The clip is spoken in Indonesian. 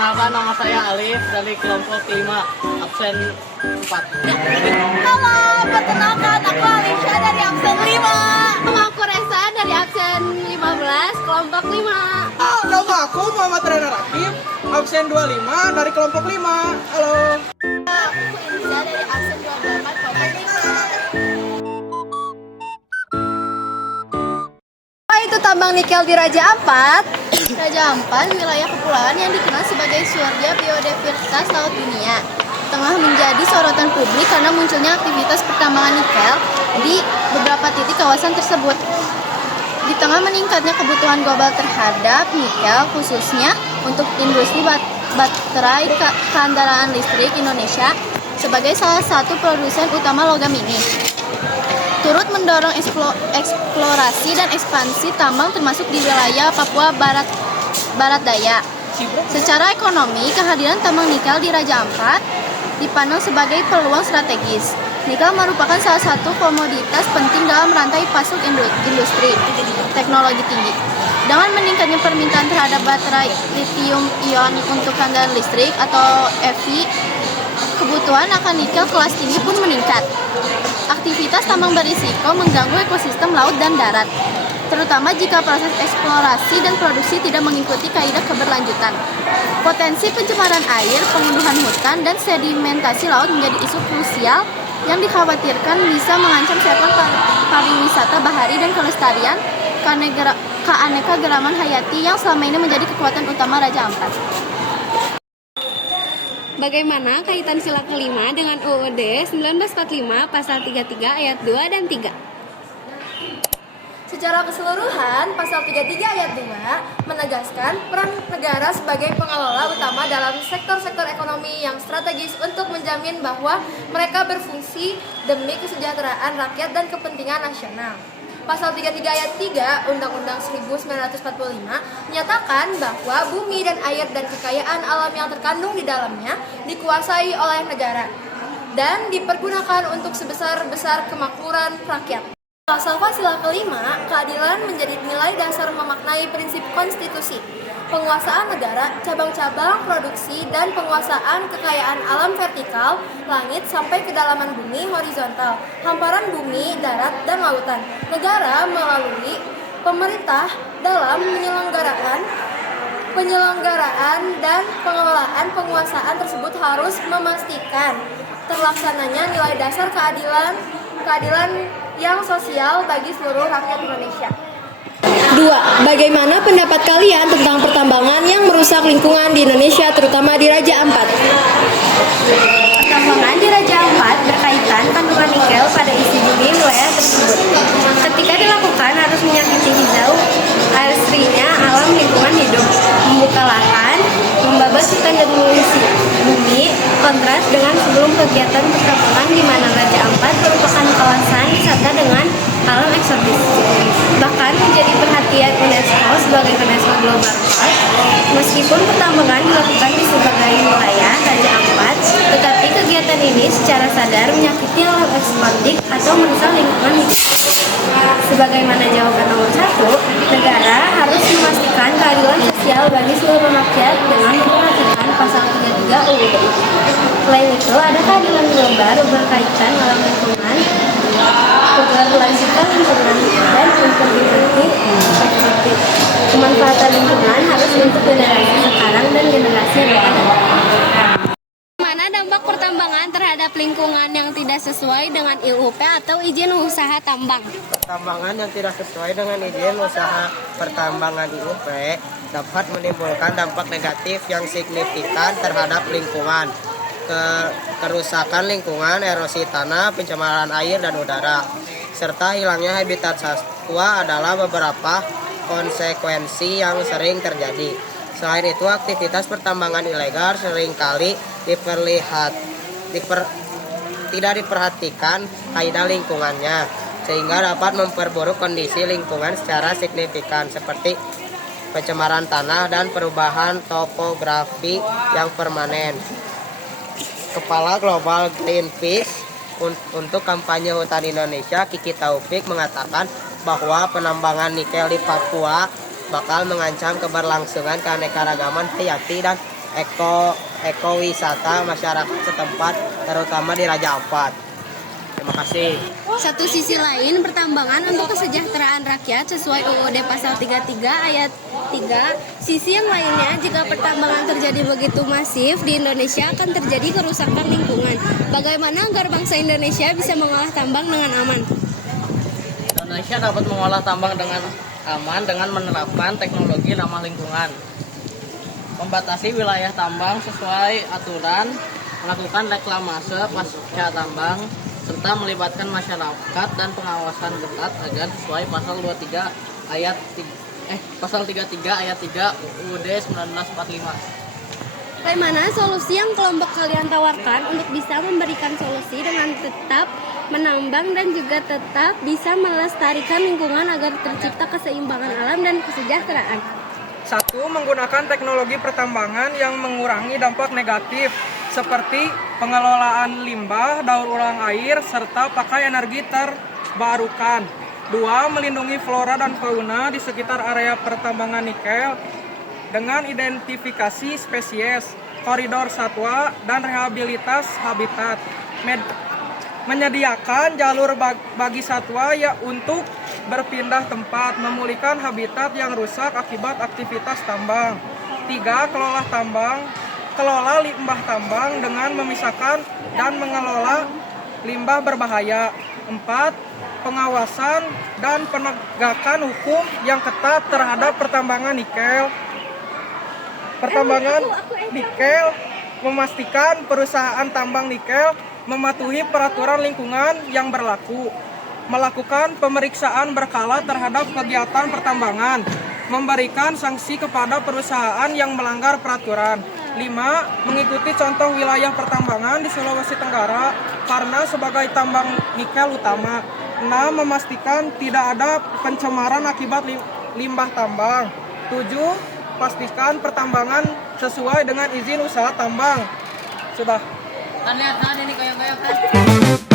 Perkenalkan, nama saya Alif dari kelompok 5, absen 4. Halo, perkenalkan aku Alisha dari absen 5. Nama aku Reza dari absen 15, kelompok 5. Nama aku Muhammad Rena Rakib, absen 25 dari kelompok 5. Halo. Aku Indonesia dari absen 28, kelompok 5. Apa itu tambang nikel di Raja Ampat? Raja Ampat, wilayah kepulauan yang dikenal sebagai surga biodiversitas laut dunia, tengah menjadi sorotan publik karena munculnya aktivitas pertambangan nikel di beberapa titik kawasan tersebut. Di tengah meningkatnya kebutuhan global terhadap nikel, khususnya untuk industri baterai kendaraan listrik, Indonesia sebagai salah satu produsen utama logam ini turut mendorong eksplorasi dan ekspansi tambang termasuk di wilayah Papua Barat Daya. Secara ekonomi, kehadiran tambang nikel di Raja Ampat dipandang sebagai peluang strategis. Nikel merupakan salah satu komoditas penting dalam rantai pasok industri teknologi tinggi. Dengan meningkatnya permintaan terhadap baterai lithium ion untuk kendaraan listrik atau EV, kebutuhan akan nikel kelas tinggi pun meningkat. Aktivitas tambang berisiko mengganggu ekosistem laut dan darat, terutama jika proses eksplorasi dan produksi tidak mengikuti kaidah keberlanjutan. Potensi pencemaran air, pengunduhan hutan, dan sedimentasi laut menjadi isu krusial yang dikhawatirkan bisa mengancam sektor pariwisata bahari dan kelestarian keanekaragaman hayati yang selama ini menjadi kekuatan utama Raja Ampat. Bagaimana kaitan sila kelima dengan UUD 1945 pasal 33 ayat 2 dan 3? Secara keseluruhan, pasal 33 ayat 2 menegaskan peran negara sebagai pengelola utama dalam sektor-sektor ekonomi yang strategis untuk menjamin bahwa mereka berfungsi demi kesejahteraan rakyat dan kepentingan nasional. Pasal 33 ayat 3 Undang-Undang 1945 menyatakan bahwa bumi dan air dan kekayaan alam yang terkandung di dalamnya dikuasai oleh negara dan dipergunakan untuk sebesar-besar kemakmuran rakyat. Falsafah sila kelima, keadilan menjadi nilai dasar memaknai prinsip konstitusi. Penguasaan negara, cabang-cabang produksi, dan penguasaan kekayaan alam vertikal, langit sampai kedalaman bumi horizontal, hamparan bumi, darat, dan lautan. Negara melalui pemerintah dalam penyelenggaraan dan pengelolaan penguasaan tersebut harus memastikan terlaksananya nilai dasar keadilan yang sosial bagi seluruh rakyat Indonesia. 2. Bagaimana pendapat kalian tentang pertambangan yang merusak lingkungan di Indonesia, terutama di Raja Ampat? Pertambangan di Raja Ampat berkaitan kandungan nikel pada isi bumi wilayah tersebut. Ketika dilakukan harus menyakiti hijau asrinya alam lingkungan hidup, membuka lahan, membabas hutan dan mengisi bumi, kontras dengan sebelum kegiatan pertambangan di mana Raja Ampat merupakan kawasan wisata dengan alam eksotis. Bahkan menjadi perhatian UNESCO sebagai UNESCO Global Park. Meskipun pertambangan dilakukan di sebagai wilayah Raja Ampat, tetapi kegiatan ini secara sadar menyakiti alam eksotik atau merusak lingkungan hidup. Sebagaimana jawaban nomor 1, negara harus memastikan keadilan sosial bagi seluruh rakyat dengan memperhatikan pasal 33 UUD. Selain itu, ada keadilan global berkaitan alam lingkungan, keberlanjutan lingkungan, dan integriti eksotik. Kemanfaatan lingkungan harus untuk generasi sekarang dan generasi yang akan datang. Mana dampak pertambangan terhadap lingkungan yang tidak sesuai dengan IUP atau izin usaha tambang? Pertambangan yang tidak sesuai dengan izin usaha pertambangan IUP dapat menimbulkan dampak negatif yang signifikan terhadap lingkungan, kerusakan lingkungan, erosi tanah, pencemaran air dan udara, serta hilangnya habitat satwa adalah beberapa konsekuensi yang sering terjadi. Selain itu, aktivitas pertambangan ilegal seringkali tidak diperhatikan kaidah lingkungannya, sehingga dapat memperburuk kondisi lingkungan secara signifikan seperti pencemaran tanah dan perubahan topografi yang permanen. Kepala Global Greenpeace untuk kampanye hutan Indonesia, Kiki Taufik, mengatakan bahwa penambangan nikel di Papua bakal mengancam keberlangsungan keanekaragaman hayati dan ekowisata masyarakat setempat, terutama di Raja Ampat. Terima kasih. Satu sisi lain, pertambangan untuk kesejahteraan rakyat sesuai UUD Pasal 33 Ayat 3. Sisi yang lainnya, jika pertambangan terjadi begitu masif di Indonesia akan terjadi kerusakan lingkungan. Bagaimana agar bangsa Indonesia bisa mengolah tambang dengan aman? Indonesia dapat mengolah tambang dengan aman dengan menerapkan teknologi ramah lingkungan, membatasi wilayah tambang sesuai aturan, melakukan reklamase pasca tambang, serta melibatkan masyarakat dan pengawasan ketat agar sesuai pasal 33 ayat 3 UUD 1945. Bagaimana solusi yang kelompok kalian tawarkan untuk bisa memberikan solusi dengan tetap menambang dan juga tetap bisa melestarikan lingkungan agar tercipta keseimbangan alam dan kesejahteraan? 1. Menggunakan teknologi pertambangan yang mengurangi dampak negatif seperti pengelolaan limbah, daur ulang air, serta pakai energi terbarukan. 2. Melindungi flora dan fauna di sekitar area pertambangan nikel dengan identifikasi spesies, koridor satwa, dan rehabilitas habitat. Menyediakan jalur bagi satwa ya untuk berpindah tempat, memulihkan habitat yang rusak akibat aktivitas tambang. 3. Kelola limbah tambang dengan memisahkan dan mengelola limbah berbahaya. 4. Pengawasan dan penegakan hukum yang ketat terhadap pertambangan nikel. Memastikan perusahaan tambang nikel mematuhi peraturan lingkungan yang berlaku, melakukan pemeriksaan berkala terhadap kegiatan pertambangan, memberikan sanksi kepada perusahaan yang melanggar peraturan. 5. Mengikuti contoh wilayah pertambangan di Sulawesi Tenggara karena sebagai tambang nikel utama. 6. Memastikan tidak ada pencemaran akibat limbah tambang. 7. Pastikan pertambangan sesuai dengan izin usaha tambang. Sudah. Kan lihat kan ini goyang-goyang kan.